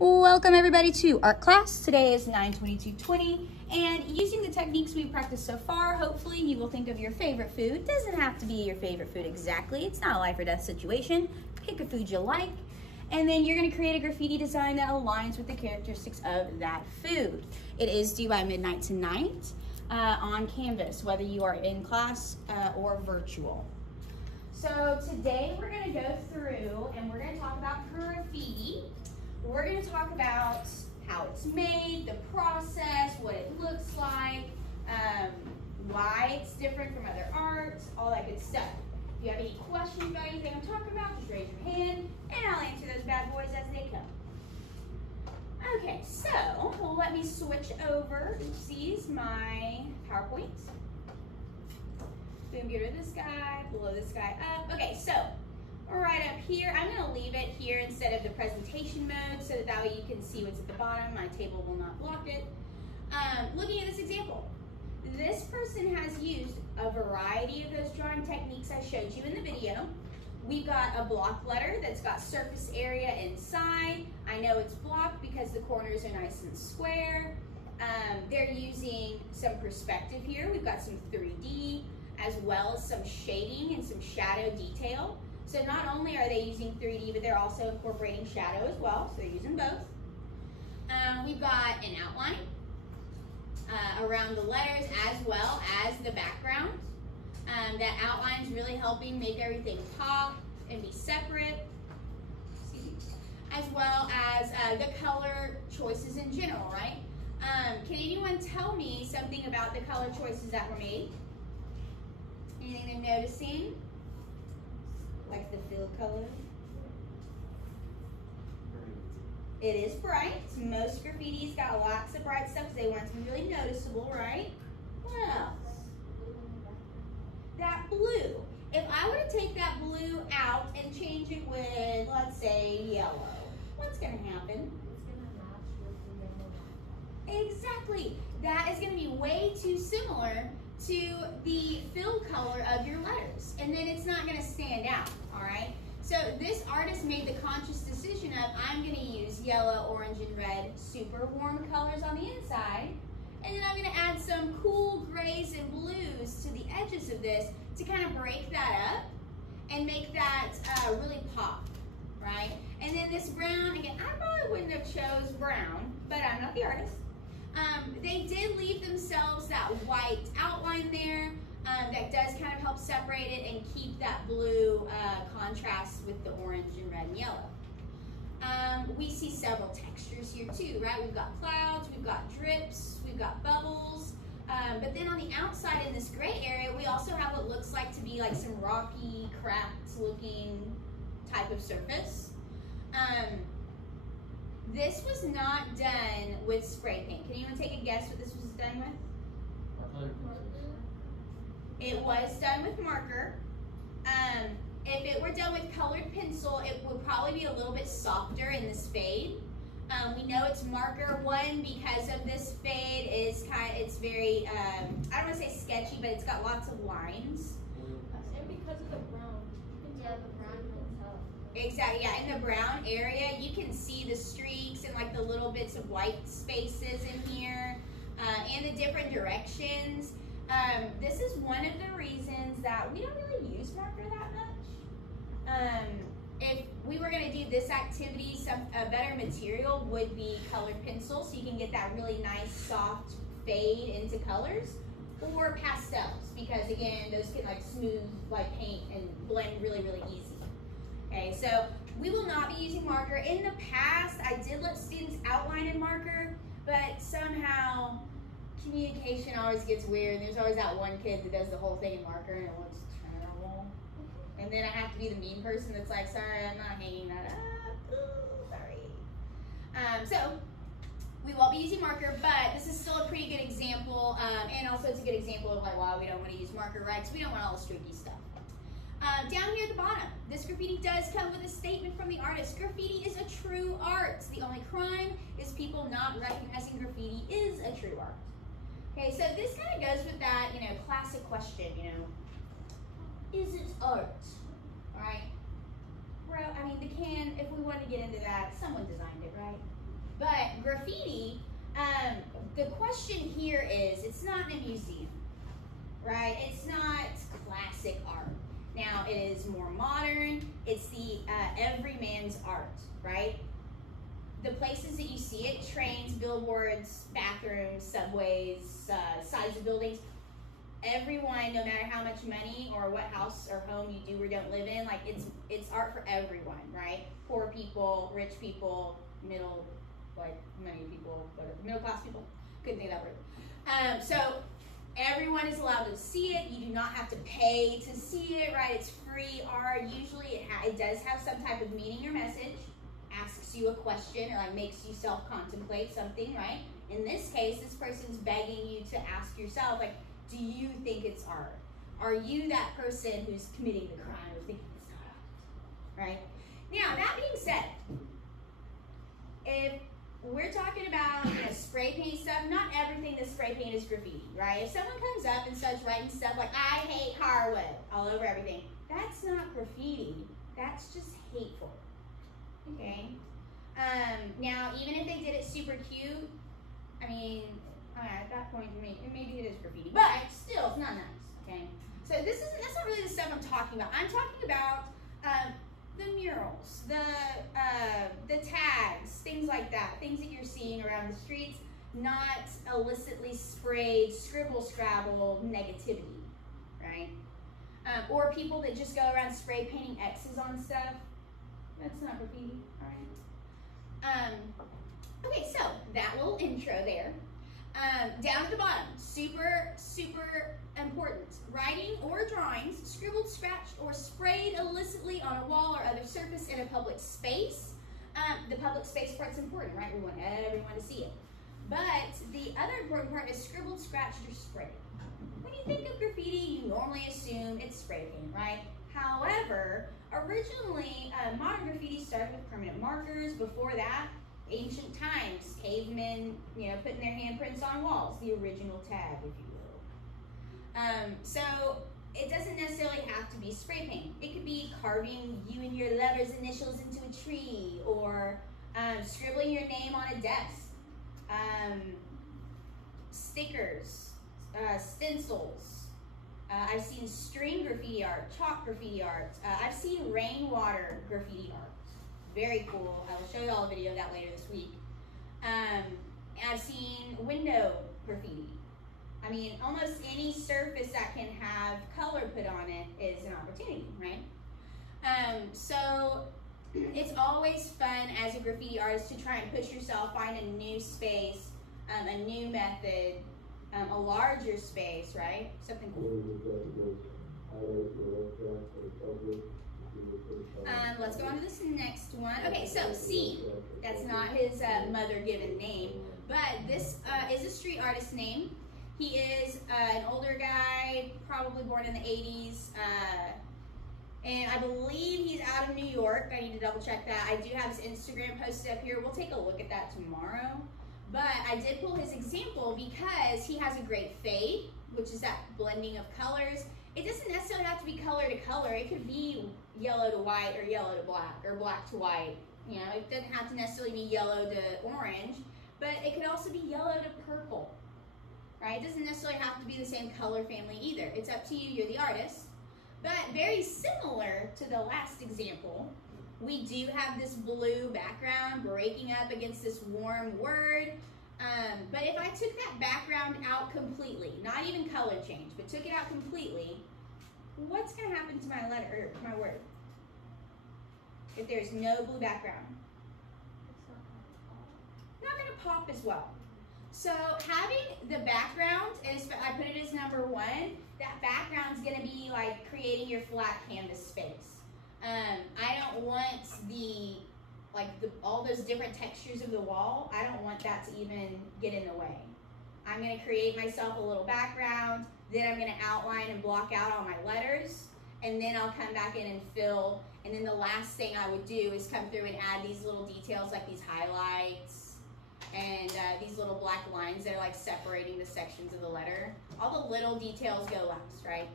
Welcome everybody to art class. Today is 9/22/20, and using the techniques we've practiced so far, hopefully you will think of your favorite food. Doesn't have to be your favorite food exactly. It's not a life or death situation. Pick a food you like, and then you're gonna create a graffiti design that aligns with the characteristics of that food. It is due by midnight tonight on Canvas, whether you are in class or virtual. So today we're gonna go through and we're gonna talk about graffiti. We're going to talk about how it's made, the process, what it looks like, why it's different from other art, all that good stuff. If you have any questions about anything I'm talking about, just raise your hand and I'll answer those bad boys as they come. Okay, so let me switch over. Oopsies, my PowerPoint. Boom, get rid of this guy, blow this guy up. Okay, so right up here, I'm going to leave it here instead of the presentation mode so that way you can see what's at the bottom. My table will not block it. Looking at this example, this person has used a variety of those drawing techniques I showed you in the video. We've got a block letter that's got surface area inside. I know it's blocked because the corners are nice and square. They're using some perspective here. We've got some 3D as well as some shading and some shadow detail. So not only are they using 3D, but they're also incorporating shadow as well, so they're using both. We've got an outline around the letters as well as the background. That outline is really helping make everything pop and be separate, as well as the color choices in general, right? Can anyone tell me something about the color choices that were made? Anything they're noticing? Like the fill color. It is bright. Most graffiti's got lots of bright stuff because they want it to be really noticeable, right? What else? That blue. If I were to take that blue out and change it with, let's say, yellow, what's going to happen? It's going to match with the yellow. Exactly. That is going to be way too similar to the fill color of your letters, and then it's not going to stand out, all right? So this artist made the conscious decision of, I'm going to use yellow, orange, and red super warm colors on the inside, and then I'm going to add some cool grays and blues to the edges of this to kind of break that up and make that really pop, right? And then this brown, again, I probably wouldn't have chose brown, but I'm not the artist. They did leave themselves that white outline there that does kind of help separate it and keep that blue contrast with the orange and red and yellow. We see several textures here too, right? We've got clouds, we've got drips, we've got bubbles, but then on the outside in this gray area, we also have what looks like to be like some rocky, cracked looking type of surface. This was not done with spray paint. Can anyone take a guess what this was done with? It was done with marker. If it were done with colored pencil, it would probably be a little bit softer in this fade. We know it's marker one because of this fade is it's very, I don't want to say sketchy, but it's got lots of lines. And because of the brown. Yeah, the brown you can tell. Exactly, yeah, in the brown area, you can see the streaks and like the little bits of white spaces in here and the different directions. This is one of the reasons that we don't really use marker that much. If we were gonna do this activity, a better material would be colored pencil, so you can get that really nice soft fade into colors, or pastels, because again, those can like smooth like paint and blend really, really easy. Okay, so we will not be using marker. In the past, I did let students outline in marker, but somehow communication always gets weird. There's always that one kid that does the whole thing in marker and it looks terrible. And then I have to be the mean person that's like, sorry, I'm not hanging that up. Ooh, sorry. So we won't be using marker, but this is still a pretty good example. And also it's a good example of like why we don't want to use marker, right? Because we don't want all the streaky stuff. Down here at the bottom, this graffiti does come with a statement from the artist. Graffiti is a true art. The only crime is people not recognizing graffiti is a true art. Okay, so this kind of goes with that, classic question, is it art? All right. Bro, I mean, if we want to get into that, someone designed it, right? But graffiti, the question here is, it's not in a museum, right? It's not classic art. Now, it is more modern. It's the everyman's art, right? The places that you see it, trains, billboards, bathrooms, subways, sides of buildings, everyone, no matter how much money or what house or home you do or don't live in, like it's art for everyone, right? Poor people, rich people, middle class people. Couldn't think of that word. So everyone is allowed to see it. You do not have to pay to see it, right? It's free art. Usually it does have some type of meaning or message. Asks you a question or like makes you self-contemplate something, right? In this case, this person's begging you to ask yourself, like, do you think it's art? Are you that person who's committing the crime of thinking it's not art, right? Now, that being said, if we're talking about spray paint stuff, not everything that's spray paint is graffiti, right? If someone comes up and starts writing stuff like, I hate Harwood, all over everything, that's not graffiti, that's just hateful, okay? Now, even if they did it super cute, I mean, at that point, maybe it is graffiti, but still, it's not nice, okay? So that's not really the stuff I'm talking about. I'm talking about the murals, the tags, things like that, things that you're seeing around the streets, not illicitly sprayed, scribble-scrabble negativity, right? Or people that just go around spray painting X's on stuff. That's not graffiti, all right? Okay, so that little intro there. Down at the bottom, super, super important. Writing or drawings, scribbled, scratched, or sprayed illicitly on a wall or other surface in a public space. The public space part's important, right? We want everyone to see it. But the other important part is scribbled, scratched, or sprayed. When you think of graffiti, you normally assume it's spray paint, right? However, originally, modern graffiti started with permanent markers. Before that, ancient times, cavemen, putting their handprints on walls, the original tag, if you will. So it doesn't necessarily have to be spray paint. It could be carving you and your lover's initials into a tree, or scribbling your name on a desk, stickers, stencils. I've seen string graffiti art, chalk graffiti art. I've seen rainwater graffiti art. Very cool. I will show you all a video of that later this week. I've seen window graffiti. I mean, almost any surface that can have color put on it is an opportunity, right? So it's always fun as a graffiti artist to try and push yourself, find a new space, a new method, a larger space, right? Something cool. Let's go on to this next one. Okay, so C, that's not his mother-given name, but this is a street artist's name. He is an older guy, probably born in the 80s, and I believe he's out of New York. I need to double check that. I do have his Instagram posted up here. We'll take a look at that tomorrow. But I did pull his example because he has a great fade, which is that blending of colors. It doesn't necessarily have to be color to color. It could be yellow to white or yellow to black or black to white. It doesn't have to necessarily be yellow to orange, but it could also be yellow to purple, right? It doesn't necessarily have to be the same color family either. It's up to you, you're the artist. But very similar to the last example, we do have this blue background breaking up against this warm word. But if I took that background out completely, not even color change, but took it out completely, what's going to happen to my letter, or my word? If there's no blue background? Not going to pop as well. So having the background, and I put it as number 1, that background's going to be like creating your flat canvas space. I don't want all those different textures of the wall. I don't want that to even get in the way. I'm going to create myself a little background, then I'm going to outline and block out all my letters, and then I'll come back in and fill, and then the last thing I would do is come through and add these little details like these highlights and these little black lines that are like separating the sections of the letter. All the little details go last, right?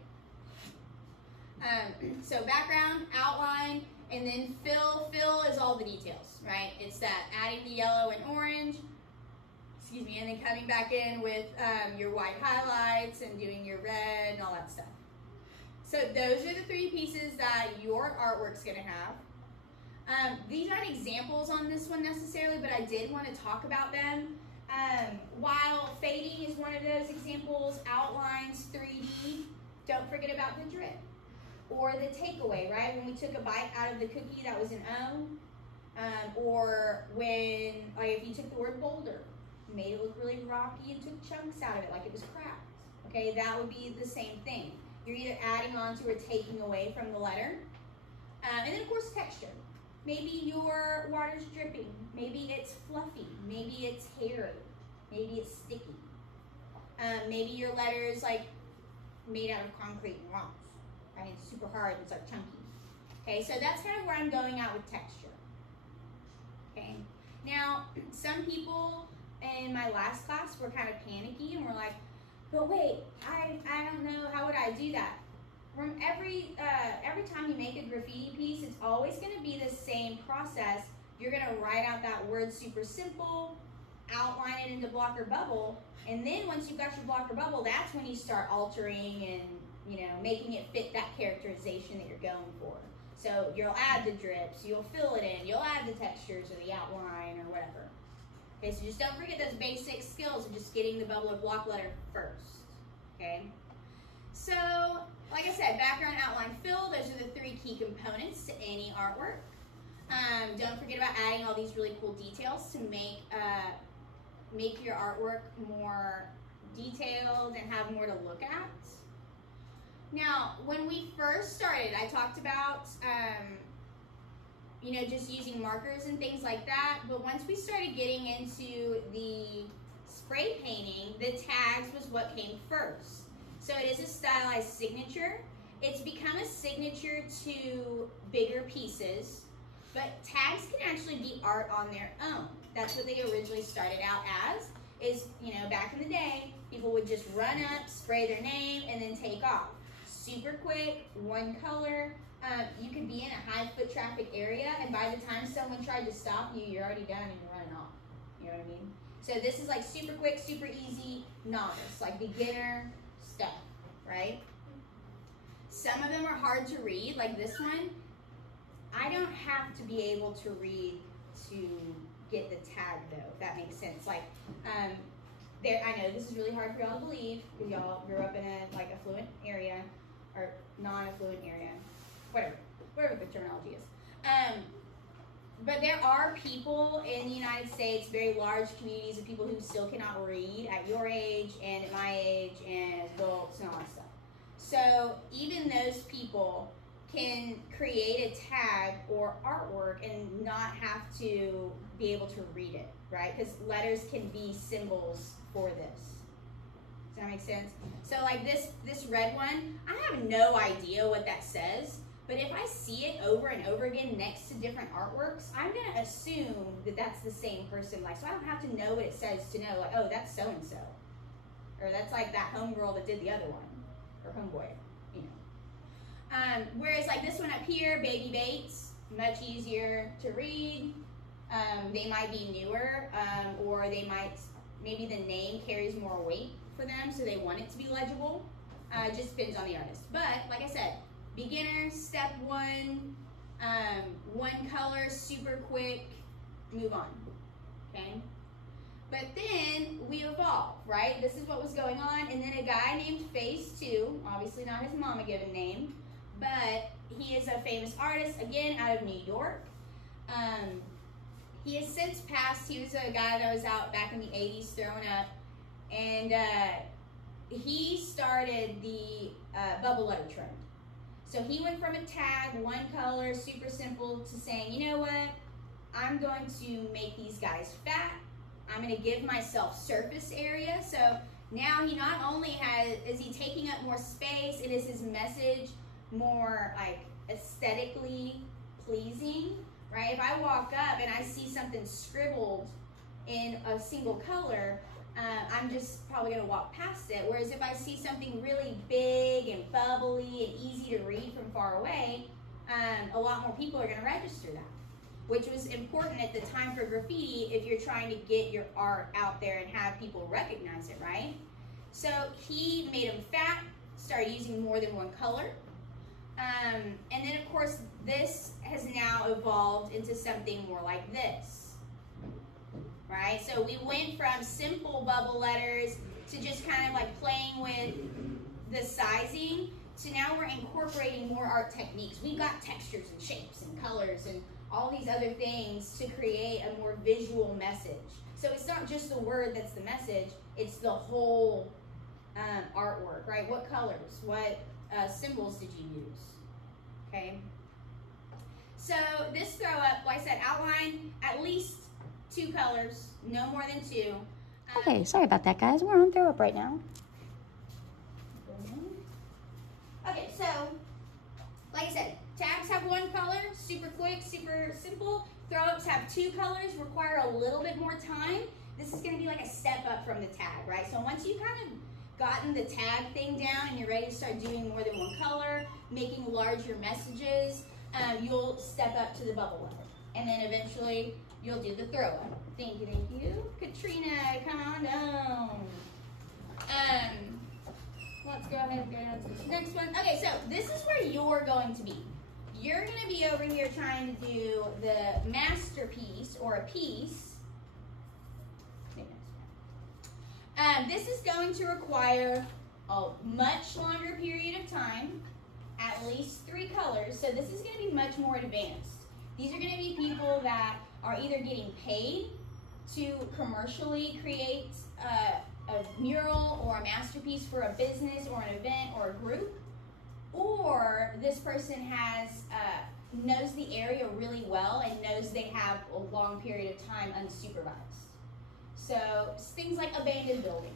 So background, outline, And then fill is all the details, right? It's that adding the yellow and orange, excuse me, and then coming back in with your white highlights and doing your red and all that stuff. So those are the 3 pieces that your artwork's gonna have. These aren't examples on this one necessarily, but I did want to talk about them. While fading is one of those examples, outlines, 3D, don't forget about the drip. Or the takeaway, right? When we took a bite out of the cookie that was an O. Or when, like if you took the word boulder, made it look really rocky and took chunks out of it like it was cracked. Okay, that would be the same thing. You're either adding on to or taking away from the letter. And then of course texture. Maybe your water's dripping. Maybe it's fluffy. Maybe it's hairy. Maybe it's sticky. Maybe your letter's like made out of concrete and rocks. Right? It's super hard, it's like chunky. Okay, so that's kind of where I'm going out with texture. Okay, now some people in my last class were kind of panicky and were like, but wait, I don't know, how would I do that? From every time you make a graffiti piece, it's always going to be the same process. You're going to write out that word super simple, outline it into block or bubble, and then once you've got your block or bubble, that's when you start altering and making it fit that characterization that you're going for. So you'll add the drips, you'll fill it in, you'll add the textures or the outline or whatever. Okay, so just don't forget those basic skills of just getting the bubble or block letter first. Okay. So, like I said, background, outline, fill, those are the 3 key components to any artwork. Don't forget about adding all these really cool details to make your artwork more detailed and have more to look at. Now, when we first started, I talked about, just using markers and things like that, but once we started getting into the spray painting, the tags was what came first. So it is a stylized signature. It's become a signature to bigger pieces, but tags can actually be art on their own. That's what they originally started out as, is, back in the day, people would just run up, spray their name, and then take off. Super quick, one color. You could be in a high foot traffic area, and by the time someone tried to stop you, you're already done and you're running off. You know what I mean? So this is like super quick, super easy, novice, like beginner stuff, right? Some of them are hard to read, like this one. I don't have to be able to read to get the tag though, if that makes sense. Like, I know this is really hard for y'all to believe because y'all grew up in a affluent area or non-affluent area, whatever the terminology is. But there are people in the United States, very large communities of people who still cannot read at your age and at my age and adults and all that stuff. So even those people can create a tag or artwork and not have to be able to read it, right? Because letters can be symbols for this. Does that make sense? So like this red one, I have no idea what that says, but if I see it over and over again next to different artworks, I'm gonna assume that that's the same person. Like, so I don't have to know what it says to know, like, oh, that's so-and-so. Or that's like that homegirl that did the other one, or homeboy, whereas like this one up here, Baby Bates, much easier to read. They might be newer, or they might, maybe the name carries more weight for them, so they want it to be legible. It just depends on the artist. But like I said, beginner, step 1, one color, super quick, move on, okay? But then we evolve, right? This is what was going on, and then a guy named Phase 2, obviously not his mama given name, but he is a famous artist, again, out of New York. He has since passed. He was a guy that was out back in the 80s throwing up, and he started the bubble letter trend. So he went from a tag, one color, super simple, to saying, you know what, I'm going to make these guys fat. I'm going to give myself surface area. So now he not only is he taking up more space, it is his message more like aesthetically pleasing, right? If I walk up and I see something scribbled in a single color, I'm just probably going to walk past it. Whereas if I see something really big and bubbly and easy to read from far away, a lot more people are going to register that, which was important at the time for graffiti if you're trying to get your art out there and have people recognize it, right? So he made them fat, started using more than one color. And then, of course, this has now evolved into something more like this, right? So we went from simple bubble letters to just kind of like playing with the sizing to now we're incorporating more art techniques. We've got textures and shapes and colors and all these other things to create a more visual message. So it's not just the word that's the message, it's the whole artwork, right? What colors, what symbols did you use? Okay. So this throw up, like I said, outline at least 2 colors, no more than 2. Okay, sorry about that, guys. We're on throw up right now. Okay, so like I said, tags have 1 color, super quick, super simple. Throw-ups have 2 colors, require a little bit more time. This is going to be like a step up from the tag, right? So once you've kind of gotten the tag thing down and you're ready to start doing more than 1 color, making larger messages, you'll step up to the bubble letter. And then eventually you'll do the throw up. Thank you. Katrina, come on down. Let's go ahead and go down to the next one. Okay, so this is where you're going to be. You're going to be over here trying to do the masterpiece or a piece. This is going to require a much longer period of time, at least 3 colors. So this is going to be much more advanced. These are going to be people that are either getting paid to commercially create a mural or a masterpiece for a business or an event or a group, or this person has knows the area really well and knows they have a long period of time unsupervised. So things like abandoned buildings.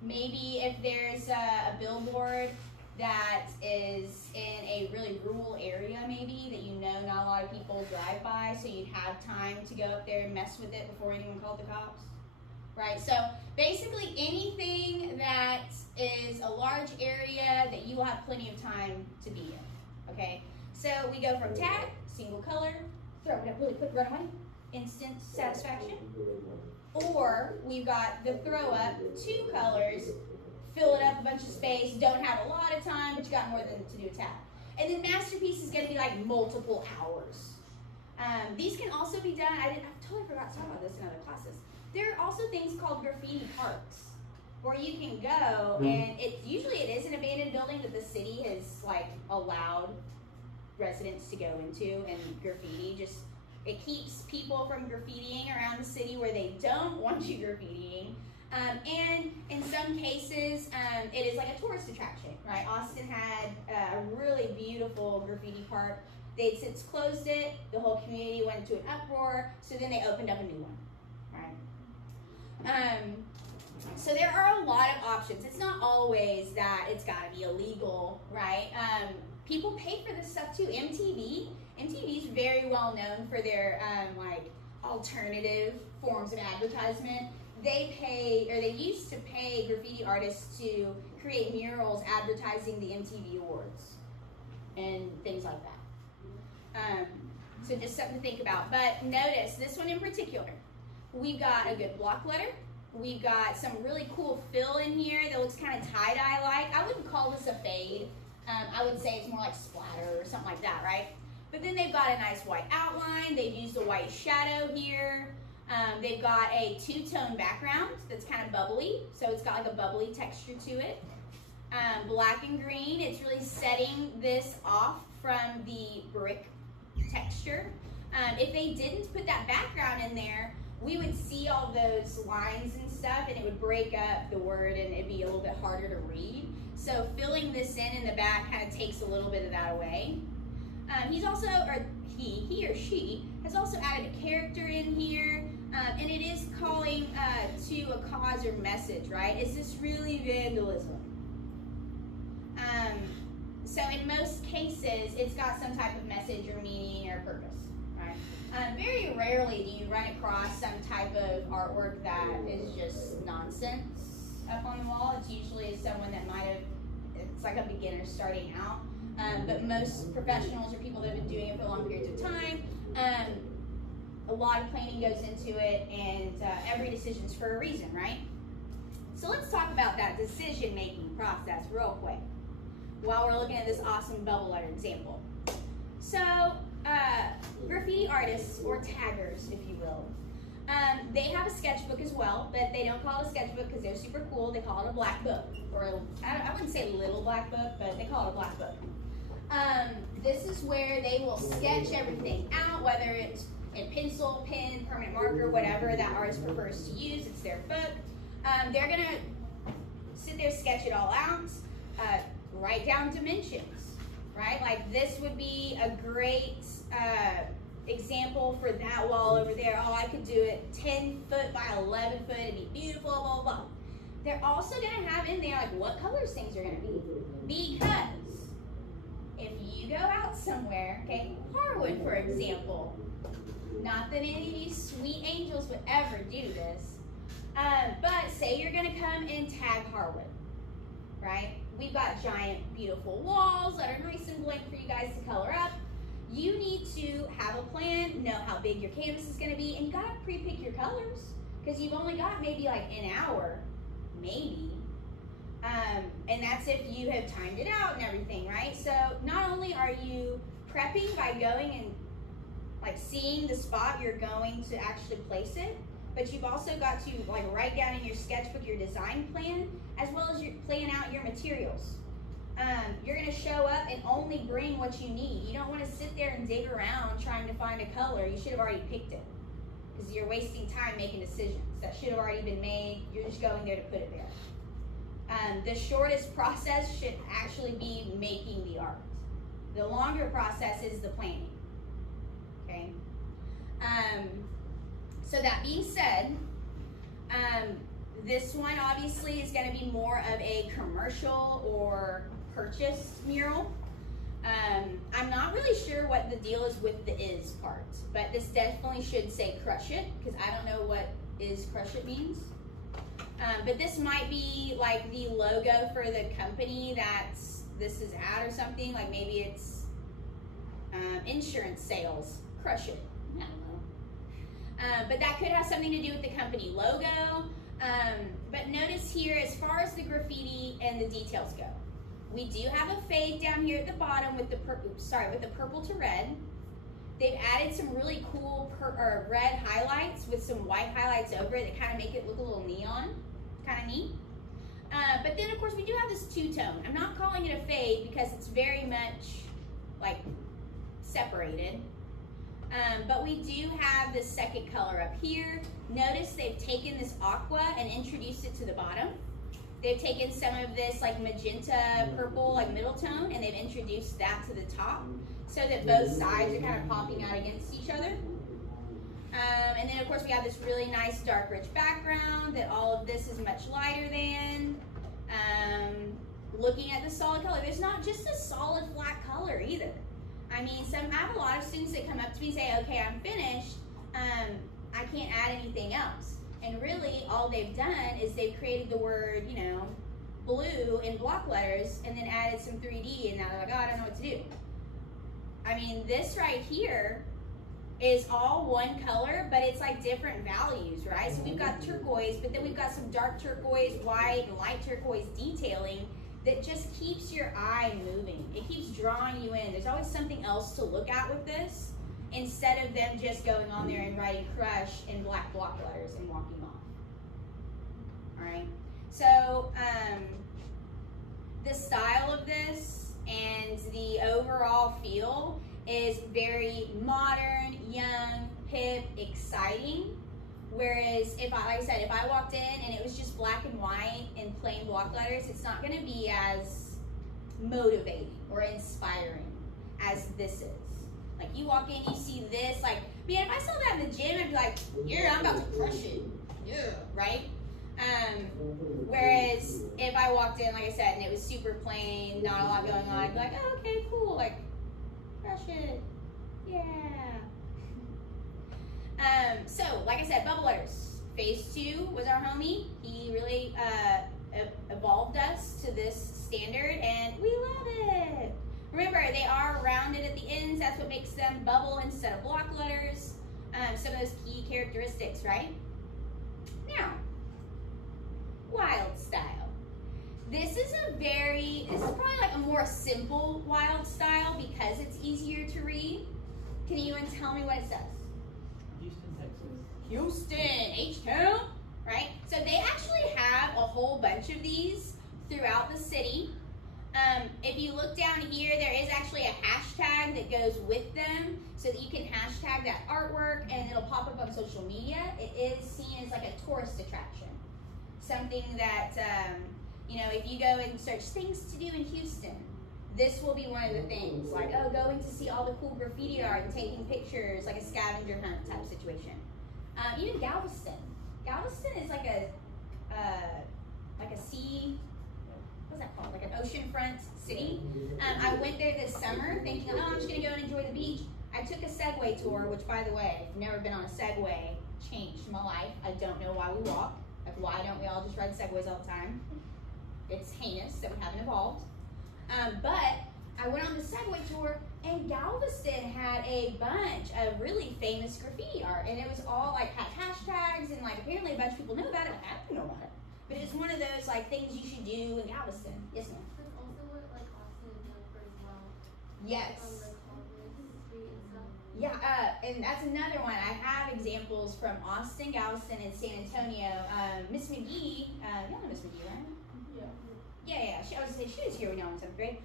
Maybe if there's a billboard that is in a really rural area maybe that you know not a lot of people drive by, so you'd have time to go up there and mess with it before anyone called the cops, right? So basically anything that is a large area that you will have plenty of time to be in, okay? So we go from tag, single color, throw it up really quick, run away, instant satisfaction. Or we've got the throw up, 2 colors, fill it up a bunch of space, don't have a lot of time, but you got more than to do a tag. And then masterpiece is going to be like multiple hours. These can also be done, I totally forgot to talk about this in other classes. There are also things called graffiti parks, where you can go and usually it is an abandoned building that the city has like allowed residents to go into, and graffiti just, it keeps people from graffitiing around the city where they don't want you graffitiing. And in some cases, it is like a tourist attraction, right? Austin had a really beautiful graffiti park. They'd since closed it. The whole community went into an uproar, so then they opened up a new one, right? So there are a lot of options. It's not always that it's got to be illegal, right? People pay for this stuff too. MTV is very well known for their like alternative forms of advertisement. They pay, or they used to pay graffiti artists to create murals advertising the MTV Awards and things like that. So just something to think about. But notice this one in particular. We've got a good block letter. We've got some really cool fill in here that looks kind of tie-dye like. I wouldn't call this a fade. I would say it's more like splatter or something like that, right? But then they've got a nice white outline. They've used a white shadow here. They've got a 2-tone background that's kind of bubbly. So it's got like a bubbly texture to it. Black and green, it's really setting this off from the brick texture. If they didn't put that background in there, we would see all those lines and stuff, and it would break up the word and it'd be a little bit harder to read. So filling this in the back kind of takes a little bit of that away. He's also, or he or she, has also added a character in here, and it is calling to a cause or message, right? Is this really vandalism? So in most cases, it's got some type of message or meaning or purpose, right? Very rarely do you run across some type of artwork that is just nonsense up on the wall. It's usually someone that might have, it's like a beginner starting out. but most professionals or people that have been doing it for long periods of time, a lot of planning goes into it, and every decision's for a reason, right? So let's talk about that decision-making process real quick while we're looking at this awesome bubble letter example. So, graffiti artists, or taggers, if you will, they have a sketchbook as well, but they don't call it a sketchbook because they're super cool. They call it a black book, or I wouldn't say little black book, but they call it a black book. This is where they will sketch everything out, whether it's in pencil, pen, permanent marker, whatever that artist prefers to use. It's their book. They're going to sit there, sketch it all out, write down dimensions, right? Like this would be a great example for that wall over there. Oh, I could do it 10 foot by 11 foot. It'd be beautiful, blah, blah, blah. They're also going to have in there like what colors things are going to be. Because if you go out somewhere, okay, hardwood, for example, not that any of these sweet angels would ever do this, but say you're going to come and tag hardwood, right? We've got giant, beautiful walls that are nice and blank for you guys to color up. You need to have a plan, know how big your canvas is going to be, and you got to pre-pick your colors because you've only got maybe like an hour, maybe. And that's if you have timed it out and everything, right? So not only are you prepping by going and like seeing the spot you're going to actually place it, but you've also got to like write down in your sketchbook your design plan, as well as your plan out your materials. You're going to show up and only bring what you need. You don't want to sit there and dig around trying to find a color. You should have already picked it because you're wasting time making decisions that should have already been made. You're just going there to put it there. The shortest process should actually be making the art. The longer process is the planning. Okay. So that being said, this one obviously is going to be more of a commercial or purchase mural. I'm not really sure what the deal is with the is part, but this definitely should say crush it because I don't know what is crush it means. But this might be like the logo for the company that this is at or something, like maybe it's insurance sales, crush it, I don't know. But that could have something to do with the company logo. But notice here, as far as the graffiti and the details go, we do have a fade down here at the bottom with the purple to red. They've added some really cool red highlights with some white highlights over it that kind of make it look a little neon, kind of neat. But then of course we do have this two-tone. I'm not calling it a fade because it's very much like separated. But we do have this second color up here. Notice they've taken this aqua and introduced it to the bottom. They've taken some of this like magenta, purple, like middle tone, and they've introduced that to the top so that both sides are kind of popping out against each other. And then of course we have this really nice dark rich background that all of this is much lighter than. Looking at the solid color, there's not just a solid flat color either. I mean, I have a lot of students that come up to me and say, okay, I'm finished, I can't add anything else. And really, all they've done is they've created the word, you know, blue in block letters and then added some 3D, and now they're like, oh, I don't know what to do. I mean, this right here is all one color, but it's like different values, right? So we've got turquoise, but then we've got some dark turquoise, white, and light turquoise detailing that just keeps your eye moving. It keeps drawing you in. There's always something else to look at with this instead of them just going on there and writing crush in black block letters and walking off. All right. So the style of this and the overall feel is very modern, young, hip, exciting. Whereas if I, like I said, if I walked in and it was just black and white and plain block letters, it's not going to be as motivating or inspiring as this is. Like you walk in, you see this, like, man, if I saw that in the gym, I'd be like, yeah, I'm about to crush it. Yeah, right? Whereas if I walked in, like I said, and it was super plain, not a lot going on, I'd be like, oh, okay, cool, like, crush it. Yeah. So, like I said, bubble letters. Phase 2 was our homie. He really evolved us to this standard, and we love it. Remember, they are rounded at the ends. That's what makes them bubble instead of block letters. Some of those key characteristics, right? Now, wild style. This is probably like a more simple wild style because it's easier to read. Can anyone tell me what it says? Houston, Texas. Houston, H-Town, right? So they actually have a whole bunch of these throughout the city. If you look down here, there is actually a hashtag that goes with them so that you can hashtag that artwork and it'll pop up on social media. It is seen as like a tourist attraction. Something that, if you go and search things to do in Houston, this will be one of the things. Like, oh, going to see all the cool graffiti art and taking pictures, like a scavenger hunt type situation. Even Galveston. Galveston is like a sea, what's that called? Like an oceanfront city. I went there this summer thinking, oh, I'm just gonna go and enjoy the beach. I took a Segway tour, which by the way, I've never been on a Segway, changed my life. I don't know why we walk. Like, why don't we all just ride Segways all the time? It's heinous that we haven't evolved. But I went on the Segway tour, and Galveston had a bunch of really famous graffiti art, and it was all like had hashtags, and like apparently a bunch of people knew about it. I didn't know about it, but it's one of those like things you should do in Galveston. Yes, ma'am. That's also what like Austin is known for as well. Yes. Like Hollywood Street and stuff. Yeah, and that's another one. I have examples from Austin, Galveston, and San Antonio. Miss McGee, y'all know Miss McGee, right? Yeah. I was gonna say she was here when y'all were in 7th grade.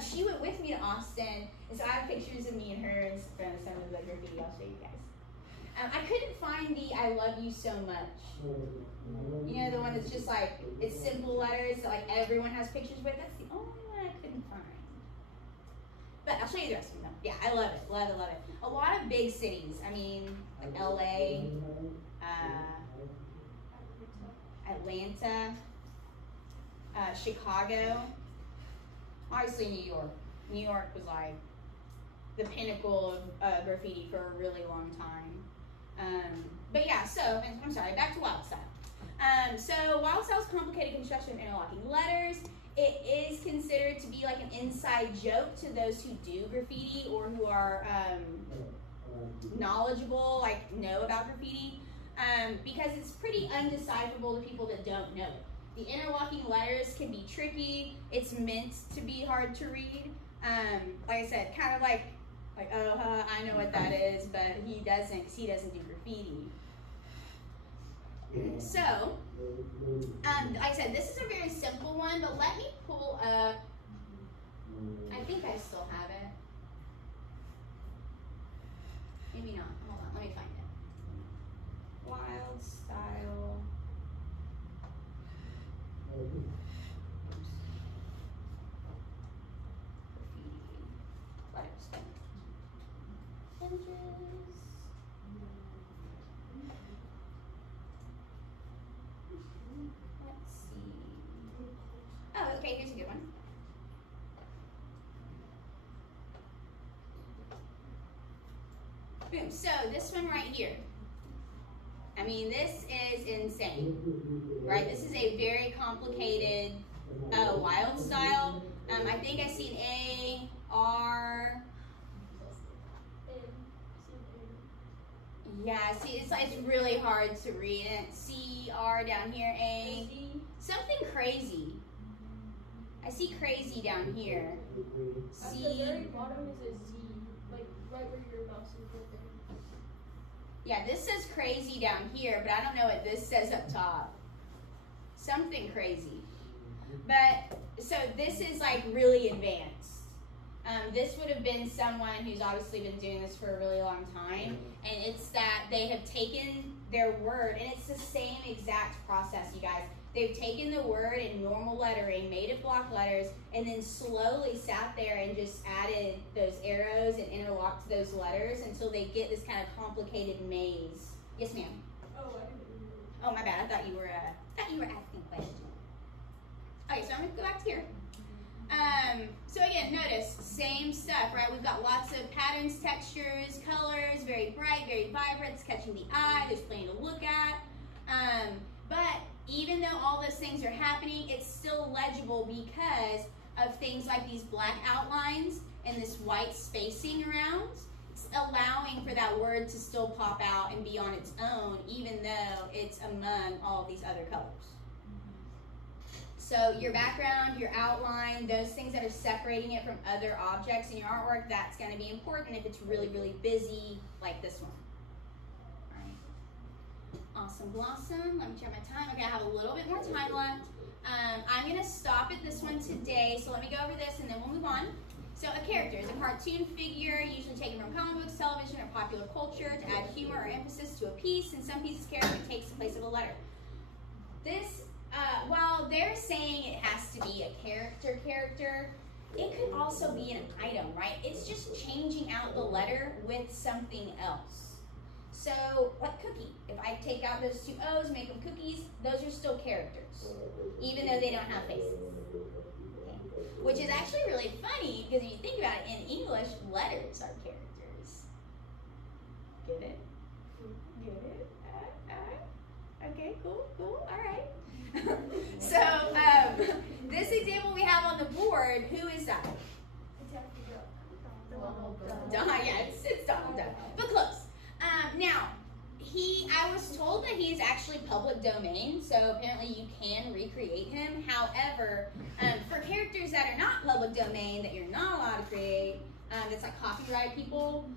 She went with me to Austin, and so I have pictures of me and her in front of some of the graffiti. I'll show you guys. I couldn't find the "I love you so much." You know, the one that's just like it's simple letters that like everyone has pictures with. That's the only one I couldn't find. But I'll show you the rest of them though. Yeah, I love it, love it, love it. A lot of big cities. I mean, like LA, Atlanta. Chicago, obviously New York. New York was like the pinnacle of graffiti for a really long time. But yeah, so, I'm sorry, back to wild style. So wild style is complicated construction of interlocking letters. It is considered to be like an inside joke to those who do graffiti or who are knowledgeable, like know about graffiti, because it's pretty undecipherable to people that don't know it. The interlocking letters can be tricky. It's meant to be hard to read. Like I said, kind of like I know what that is, but he doesn't, because he doesn't do graffiti. So, like I said, this is a very simple one, but let me pull up, I think I still have it. Maybe not, hold on, let me find it. Wild style. Let's see. Oh, okay, here's a good one. Boom. So this one right here. I mean, this is insane, right? This is a very complicated wild style. I think I see an A, R. Yeah, see, it's really hard to read. And C, R down here, A. Something crazy. I see crazy down here. At the very bottom is a Z, like right where your mouse is right there. Yeah, this says crazy down here, but I don't know what this says up top. Something crazy. But, so this is like really advanced. This would have been someone who's obviously been doing this for a really long time, and it's that they have taken their word, and it's the same exact process, you guys. They've taken the word in normal lettering, made it block letters, and then slowly sat there and just added those arrows and interlocked those letters until they get this kind of complicated maze. Yes, ma'am? Oh, my bad. I thought you were asking a question. Okay, so I'm going to go back to here. So again, notice, same stuff, right? We've got lots of patterns, textures, colors, very bright, very vibrant, it's catching the eye, there's plenty to look at. But even though all those things are happening, it's still legible because of things like these black outlines and this white spacing around. It's allowing for that word to still pop out and be on its own, even though it's among all of these other colors. So your background, your outline, those things that are separating it from other objects in your artwork, that's going to be important if it's really, really busy like this one. All right. Awesome blossom. Let me check my time. Okay, I have a little bit more time left. I'm going to stop at this one today, so let me go over this and then we'll move on. So a character is a cartoon figure, usually taken from comic books, television, or popular culture to add humor or emphasis to a piece. In some pieces, character takes the place of a letter. This, while they're saying it has to be a character, it could also be an item, right? It's just changing out the letter with something else. So, like cookie. If I take out those two O's, make them cookies, those are still characters, even though they don't have faces. Which is actually really funny, because if you think about it, in English, letters are characters. Get it? Get it? Okay, cool, all right. So, this example we have on the board, who is that? Donald Duck. Yeah, it's Donald Duck, but close. Now, I was told that he is actually public domain, so apparently you can recreate him. However, for characters that are not public domain, that you're not allowed to create, that's like copyright people,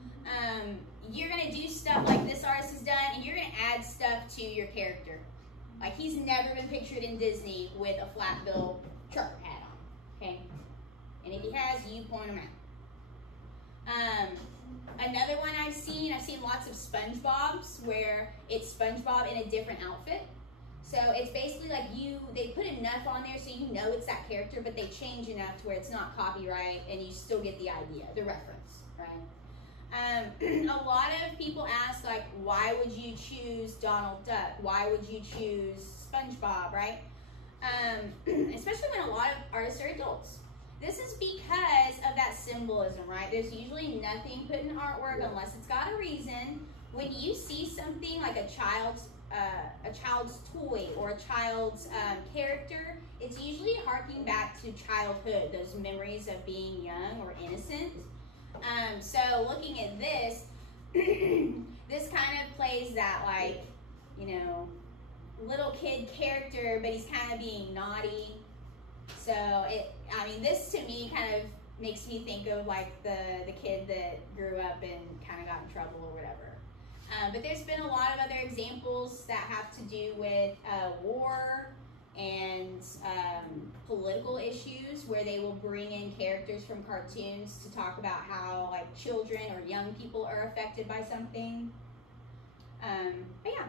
you're going to do stuff like this artist has done, and you're going to add stuff to your character. Like, he's never been pictured in Disney with a flat bill trucker hat on, okay? And if he has, you point him out. Another one I've seen lots of SpongeBob's where it's SpongeBob in a different outfit. So it's basically like they put enough on there so you know it's that character, but they change enough to where it's not copyright and you still get the idea, the reference, right? A lot of people ask, like, why would you choose Donald Duck? Why would you choose SpongeBob, right? Especially when a lot of artists are adults. This is because of that symbolism, right? There's usually nothing put in artwork unless it's got a reason. When you see something like a child's toy or a child's character, it's usually harking back to childhood, those memories of being young or innocent. So looking at this, this kind of plays that, like, you know, little kid character, but he's kind of being naughty. So this to me kind of makes me think of like the kid that grew up and kind of got in trouble or whatever. But there's been a lot of other examples that have to do with war and political issues where they will bring in characters from cartoons to talk about how like children or young people are affected by something. But yeah.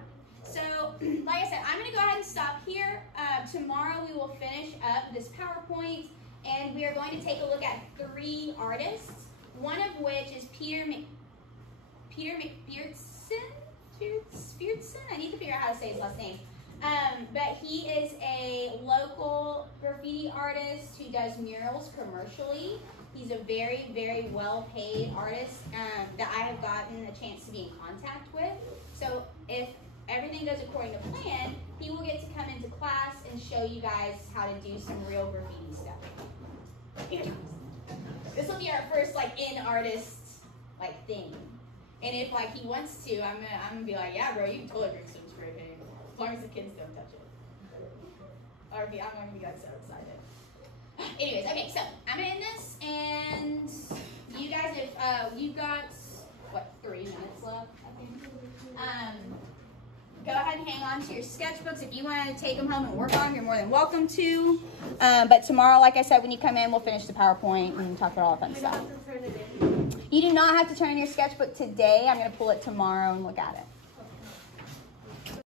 So, like I said, I'm going to go ahead and stop here. Tomorrow we will finish up this PowerPoint, and we are going to take a look at 3 artists, one of which is Peter McPherson? I need to figure out how to say his last name. But he is a local graffiti artist who does murals commercially. He's a very, very well-paid artist that I have gotten a chance to be in contact with. So if everything goes according to plan, he will get to come into class and show you guys how to do some real graffiti stuff. Here he comes. This will be our first like in-artist like thing. And if like he wants to, I'm gonna be like, yeah, bro, you can totally drink some spray paint as long as the kids don't touch it. Or I'm gonna be like so excited. Anyways, okay, so I'm gonna end this, and you guys, if you've got what 3 minutes left, I think. Go ahead and hang on to your sketchbooks. If you want to take them home and work on them, you're more than welcome to. But tomorrow, like I said, when you come in, we'll finish the PowerPoint and talk about all the fun stuff. You do not have to turn in your sketchbook today. I'm going to pull it tomorrow and look at it.